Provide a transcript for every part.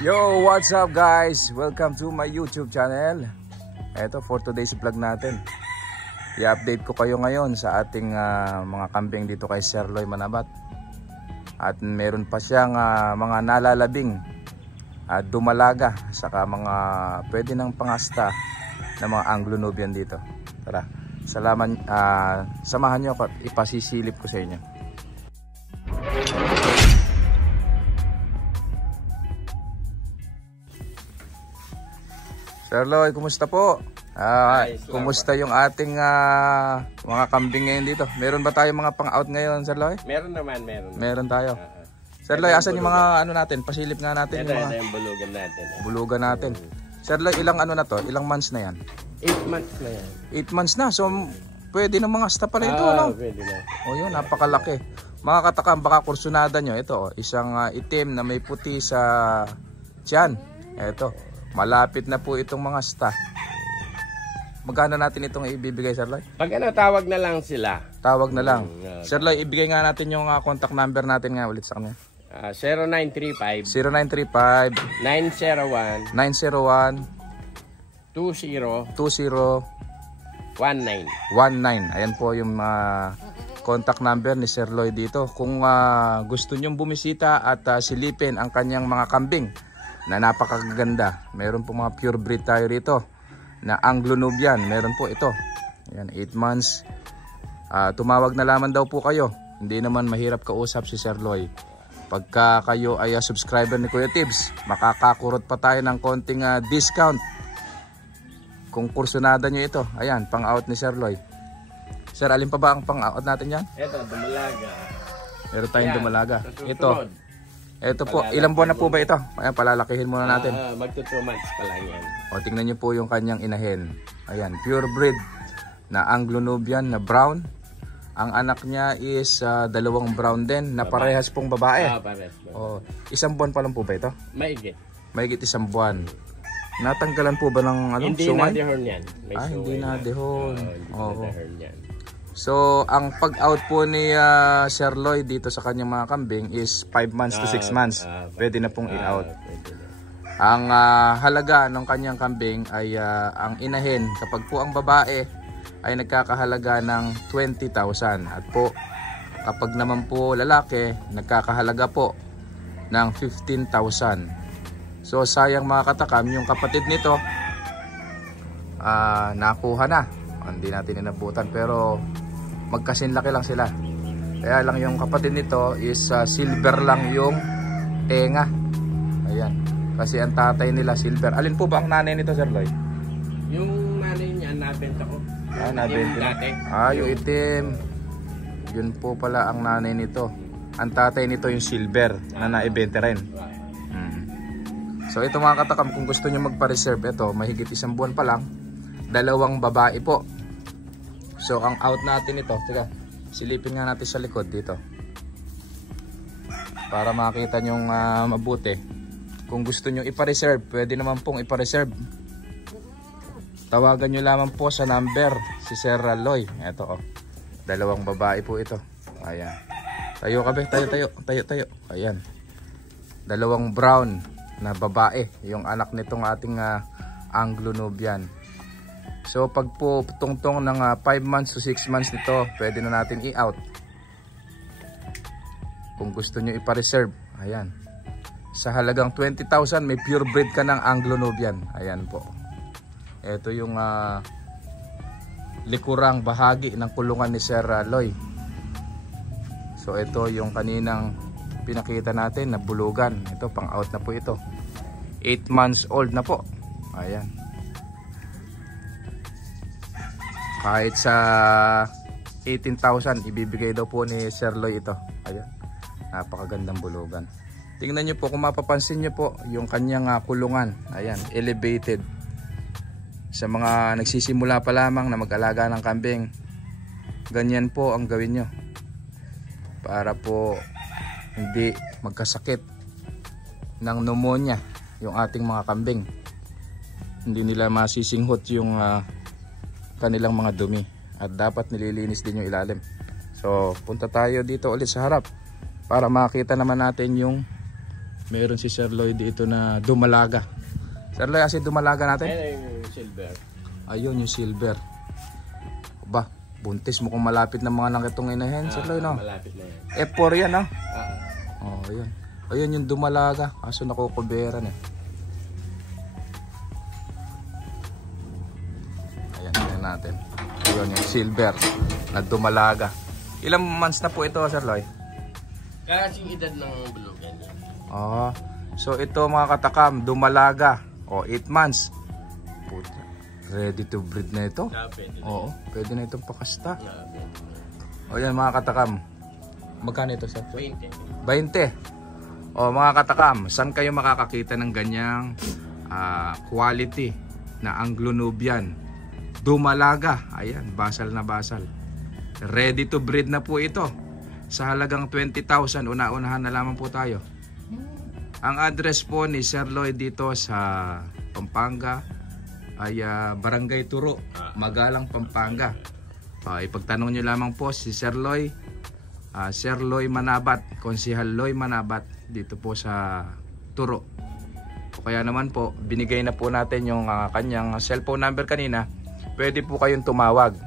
Yo, what's up guys? Welcome to my YouTube channel. Ito for today's vlog natin. I-update ko kayo ngayon sa ating mga kambing dito kay Sir Loy Manabat. At meron pa siyang mga nalalabing dumalaga, saka mga pwede ng pangasta ng mga Anglo-Nubian dito. Tara, samahan nyo ako at ipasisilip ko sa inyo. Sir Loy, kumusta po? Kumusta yung ating mga kambing ngayon dito? Meron ba tayong mga pang-out ngayon, Sir Loy? Meron naman, Meron tayo. Sir Loy, asan yung mga ano natin? Pasilip nga natin yung mga bulugan natin. Bulugan natin. Sir Loy, ilang ano na to? Ilang months na yan? 8 months na yan. 8 months na. So, pwede ng mga sta pala ito, ano? Pwede na. O yun, napakalaki. Mga katakam, baka kursunada nyo. Ito, isang itim na may puti sa tiyan. Ito. Malapit na po itong mga sta. Magkano natin itong ibibigay, Sir Loy? Pag tawag na lang sila. Tawag na lang. Sir Loy, ibigay nga natin yung contact number natin nga ulit sa kanya. 0935 0935 901 901 20 20 19. 19. Ayan po yung contact number ni Sir Loy dito. Kung gusto nyong bumisita at silipin ang kanyang mga kambing na napakaganda. Meron po mga pure breed tayo rito na Anglo-Nubian. Meron po ito. Ayan, 8 months. Tumawag na lamang daw po kayo. Hindi naman mahirap kausap si Sir Loy. Pagka kayo ay subscriber ni Kuya Tibbs, makakakurot pa tayo ng konting discount kung kursunada nyo ito. Ayan, pang-out ni Sir Loy. Sir, alin pa ba ang pang-out natin yan? Ito, dumalaga. Meron tayong dumalaga. Ito po, Palalaki ilang buwan na po ba ito? Ayan, palalakihin muna natin. Magto 2 months pa lang yan. O, tingnan nyo po yung kanyang inahin. Ayan, pure breed na Anglo-Nubian na brown. Ang anak niya is dalawang brown din na parehas pong babae. Parehas. O, isang buwan pa lang po ba ito? Maigit. Mahigit isang buwan. Natanggalan po ba ng ano? Hindi sungay? na-dehorn yan. Hindi na-dehorn. Hindi na-dehorn yan. So, ang pag-out po ni Sir Loy dito sa kanyang mga kambing is 5 months to 6 months. Pwede na pong i-out. Ang halaga ng kanyang kambing ay ang inahin kapag po ang babae ay nagkakahalaga ng 20,000. At po, kapag naman po lalaki, nagkakahalaga po ng 15,000. So, sayang mga katakam, yung kapatid nito, nakuha na. Hindi natin inabutan, pero magkasinlaki lang sila. Kaya lang yung kapatid nito is silver lang yung tenga. Ayan. Kasi ang tatay nila silver. Alin po ba ang nanay nito, Sir Loy? Yung nanay niya, nabenta ko. Nabenta. Yung itim. Yun po pala ang nanay nito. Ang tatay nito yung silver na naibenta rin. So ito mga katakam, kung gusto nyo magpa-reserve, ito mahigit isang buwan pa lang, dalawang babae po. So ang out natin ito, tiga, silipin nga natin sa likod dito para makita nyong mabuti. Kung gusto nyo ipa-reserve, pwede naman pong ipa-reserve. Tawagan nyo lamang po sa number si Sir Loy. Ito dalawang babae po ito. Ayan. Tayo kabe, tayo. Ayan. Dalawang brown na babae, yung anak nitong ating Anglo-Nubian. So pag po tungtong ng 5 months to 6 months nito, pwede na natin i-out. Kung gusto nyo ipa-reserve, ayan. Sa halagang 20,000, may pure breed ka ng Anglo-Nubian. Ayan po. Ito yung likurang bahagi ng kulungan ni Sir Loy. So ito yung kaninang pinakita natin na bulugan. Ito pang out na po ito. 8 months old na po. Ayan. Kahit sa 18,000 ibibigay daw po ni Sir Loy ito. Ayan. Napakagandang bulugan. Tingnan nyo po, kung mapapansin nyo po yung kanyang kulungan. Ayan, elevated. Sa mga nagsisimula pa lamang na mag-alaga ng kambing, ganyan po ang gawin nyo. Para po hindi magkasakit ng pneumonia yung ating mga kambing. Hindi nila masisinghot yung kanilang mga dumi. At dapat nililinis din yung ilalim. So punta tayo dito ulit sa harap para makita naman natin yung meron si Sir Lloyd dito na dumalaga. Sir Lloyd, kasi dumalaga natin? Ayun yung silver. Ayun yung silver. Ba, buntis mo kung malapit na mga nakitong inahin, Sir Lloyd, no? Malapit na yan. F4 yan, no? Oo. Oh, ayun. Ayun yung dumalaga. Kaso nakukuberan eh. Ayan, tingnan natin. Ayun yung silver na dumalaga. Ilang months na po ito, Sir Lloyd? Kasing edad ng bulugan yan. Oh, so ito mga katakam, dumalaga. O, 8 months. Puta, ready to breed na ito. Pwede na. Oo, pwede na itong pakasta. Pwede. O yan mga katakam. Magkano ito, Sir? 20. 20. O mga katakam, saan kayo makakakita ng ganyang quality na Anglo-Nubian? Dumalaga. Ayan, basal na basal. Ready to breed na po ito. Sa halagang 20,000, una-unahan na lamang po tayo. Ang address po ni Sir Lloyd dito sa Pampanga ay Barangay Turo, Magalang, Pampanga. Ipagtanong nyo lamang po si Sir Lloyd, Sir Lloyd Manabat, Konsehal Lloyd Manabat dito po sa Turo. O kaya naman po, binigay na po natin yung kanyang cellphone number kanina. Pwede po kayong tumawag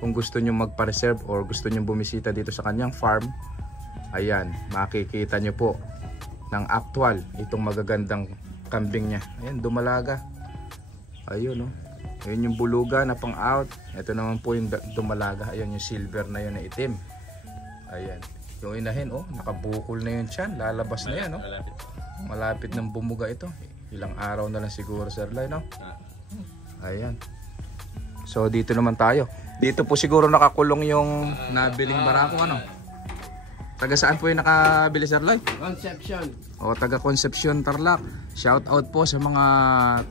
kung gusto nyo magpa-reserve or gusto nyo bumisita dito sa kanyang farm. Ayan, makikita nyo po ng actual itong magagandang kambing niya. Ayan, dumalaga. Ayun, oh. Ayun yung buluga na pang out. Ito naman po yung dumalaga. Ayun yung silver na yun na itim. Ayan, yung inahin, oh, nakabukol na yun tiyan. Lalabas na yan, oh. Malapit ng bumuga ito. Ilang araw na lang siguro, Sir Lloyd, no? Ayan. So dito naman tayo. Dito po siguro nakakulong yung nabiling barako, ano? Taga saan po yung nakabili, Sir Lloyd? Conception. O, taga Concepcion, Tarlac. Shout out po sa mga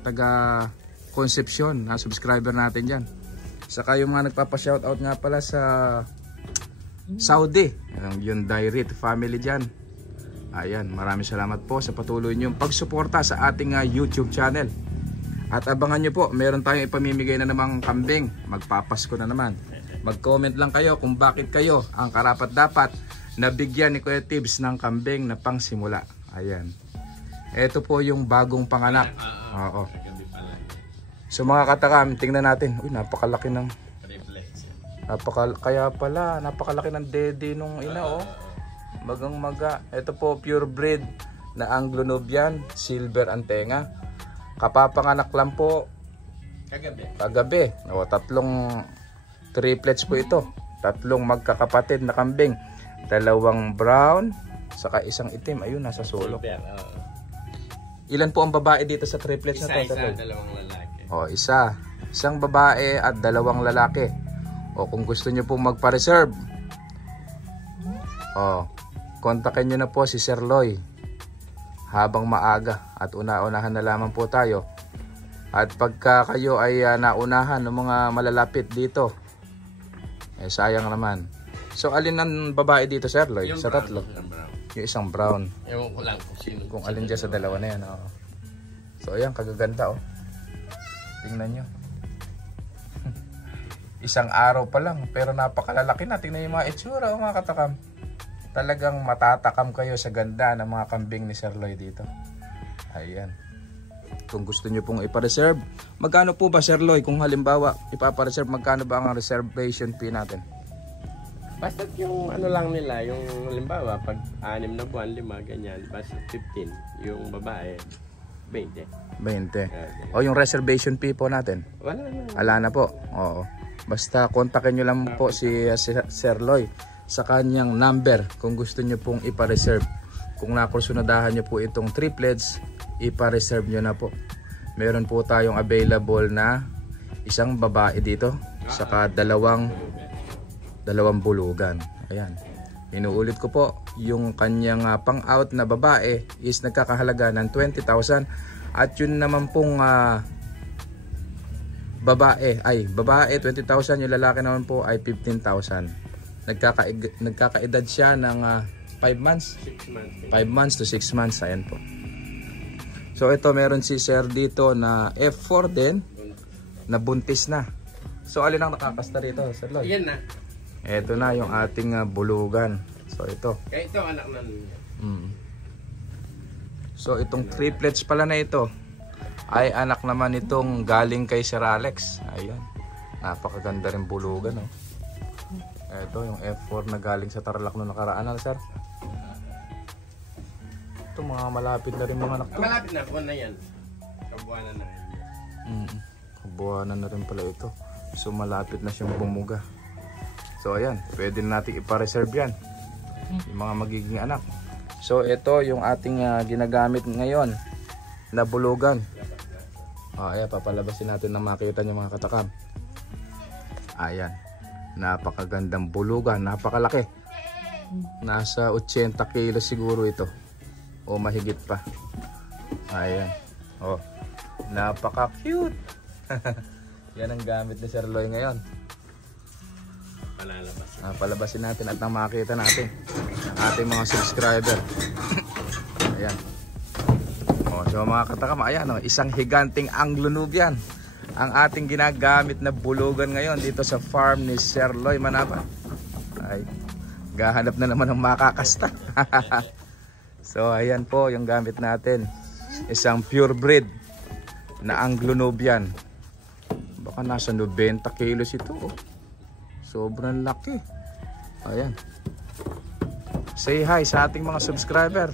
taga Concepcion na subscriber natin dyan. Saka yung mga nagpapa-shout out nga pala sa Saudi, yung Dairit family dyan. Ayan, maraming salamat po sa patuloy niyong pagsuporta sa ating YouTube channel. At abangan nyo po, meron tayong ipamimigay na namang kambing. Magpapasko na naman. Mag-comment lang kayo kung bakit kayo ang karapat-dapat na bigyan ni Kuya Tibbs ng kambing na pangsimula. Ayan. Ito po yung bagong panganak. Oo. So mga katakam, tingnan natin. Uy, napakalaki ng... Kaya pala, napakalaki ng dede nung ina, oh. Magang-maga. Ito po, pure breed na Anglo-Nubian, silver ang tenga. Kapapanganak lang po kagabi. O, 3 triplets po ito. 3 magkakapatid na kambing. 2 brown, saka 1 itim. Ayun, nasa solo. Ilan po ang babae dito sa triplets na to? Isa, 2 lalaki. O, isang babae at 2 lalaki. O, kung gusto nyo pong magpa-reserve, o, kontakin nyo na po si Sir Lloyd habang maaga at una-unahan na lamang po tayo. At pagka kayo ay naunahan ng mga malalapit dito, eh sayang naman. So alin ang babae dito, Sir Lloyd? Sa 3? Yung isang brown. Ewan ko lang kung sino. Kung alin dyan sa 2 na yan. Oh. So ayan, kagaganda, oh. Tingnan nyo. Isang araw pa lang pero napakalalaki na. Tingnan yung mga itsura, oh, mga katakam. Talagang matatakam kayo sa ganda ng mga kambing ni Sir Lloyd dito. Ayan. Kung gusto nyo pong ipa-reserve, magkano po ba, Sir Lloyd? Kung halimbawa ipapa-reserve, magkano ba ang reservation fee natin? Basta yung ano lang nila, yung halimbawa pag 6 na buwan, 5 ganyan, basta 15. Yung babae 20. O yung reservation fee po natin? Wala na po. Oo. Basta kontakin nyo lang po si Sir Lloyd sa kanyang number kung gusto nyo pong ipa-reserve. Kung nakursunadahan nyo po itong triplets, ipa-reserve nyo na po. Meron po tayong available na 1 babae dito, saka 2 bulugan. Ayan. Inuulit ko po, yung kanyang pang-out na babae is nagkakahalaga ng 20,000 at yun naman pong babae 20,000, yung lalaki naman po ay 15,000. Nagkakaedad siya ng 5 months. 5 months to 6 months. Ayan po. So ito meron si Sir dito na F4 din na buntis na. So alin ang nakakasta rito, Sir Lloyd? Yan na. Ito na yung ating bulugan. So ito. Kaya ito anak na niya. So itong triplets pala na ito ay anak naman itong galing kay Sir Alex. Ayan. Napakaganda rin bulugan, oh. Ito yung F4 na galing sa Tarlac noong nakaraan, sir. Ito mga malapit na rin mga anak to. Malapit na, buwan na yan. Kabuwanan na rin. Kabuwanan na rin pala ito. So malapit na siyang bumuga. So ayan, pwede na natin ipa-reserve yan. Yung mga magiging anak. So ito yung ating ginagamit ngayon na bulugan. Ayan, papalabasin natin na makita niyo mga katakam. Ayan. Napakagandang bulugan, napakalaki. Nasa 80 kilo siguro ito. O mahigit pa. Ayan. Oh. Napaka-cute. Yan ang gamit ni Sir Loy ngayon. Palabasin natin at nang makita natin ating mga subscriber. Ayan. Oh, so mga katakam, ayan, oh, isang higanting Anglo-Nubian ang ating ginagamit na bulugan ngayon dito sa farm ni Sir Loy Manapa. Ay, gahanap na naman ng makakasta. So ayan po yung gamit natin. Isang pure breed na Anglo-Nubian. Baka nasa 90 kilos ito, oh. Sobrang laki. Ayan. Say hi sa ating mga subscriber.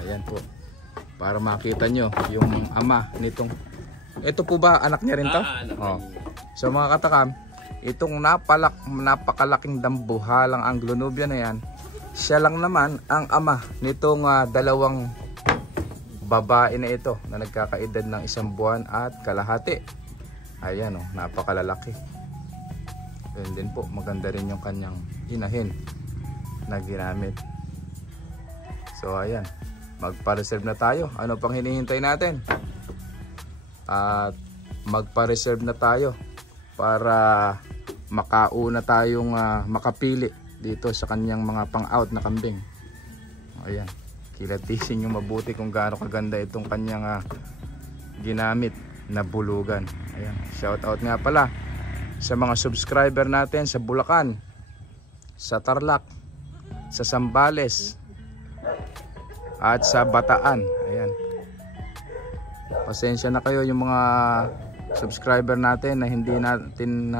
Ayan po. Para makita nyo yung ama nitong. Ito po ba anak niya rin to? Oh. So mga katakam, itong napakalaking dambuhalang Anglo-Nubian na yan, siya lang naman ang ama nitong dalawang babae na ito na nagkakaedad ng 1 buwan at kalahati. Ayan, oh, napakalalaki. And then po, maganda rin yung kanyang inahin na ginamit. So ayan, magpa-reserve na tayo. Ano pang hinihintay natin? At magpa-reserve na tayo para makauna tayong makapili dito sa kanyang mga pang-out na kambing. Ayan. Kilatisin nyo mabuti kung gaano kaganda itong kanyang ginamit na bulugan. Ayan. Shout out nga pala sa mga subscriber natin sa Bulacan, sa Tarlac, sa Zambales at sa Bataan. Ayan. Pasensya na kayo yung mga subscriber natin na hindi natin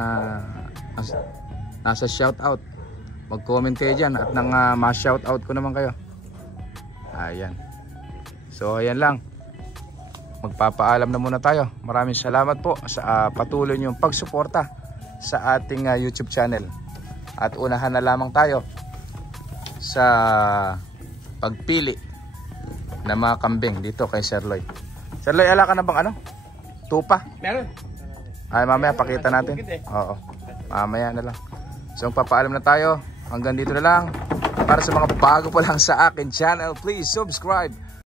nasa shout out. Mag-comment kayo dyan at nang ma-shout out ko naman kayo. Ayan. So ayan lang. Magpapaalam na muna tayo. Maraming salamat po sa patuloy niyong pagsuporta sa ating YouTube channel. At unahan na lamang tayo sa pagpili ng mga kambing dito kay Sir Loy. Sir Loy, ala ka na bang ano? Tupa? Meron. Ay, mamaya pakita natin. Oo. Mamaya na lang. So magpapaalam na tayo. Hanggang dito na lang. Para sa mga bago pa lang sa akin channel, please subscribe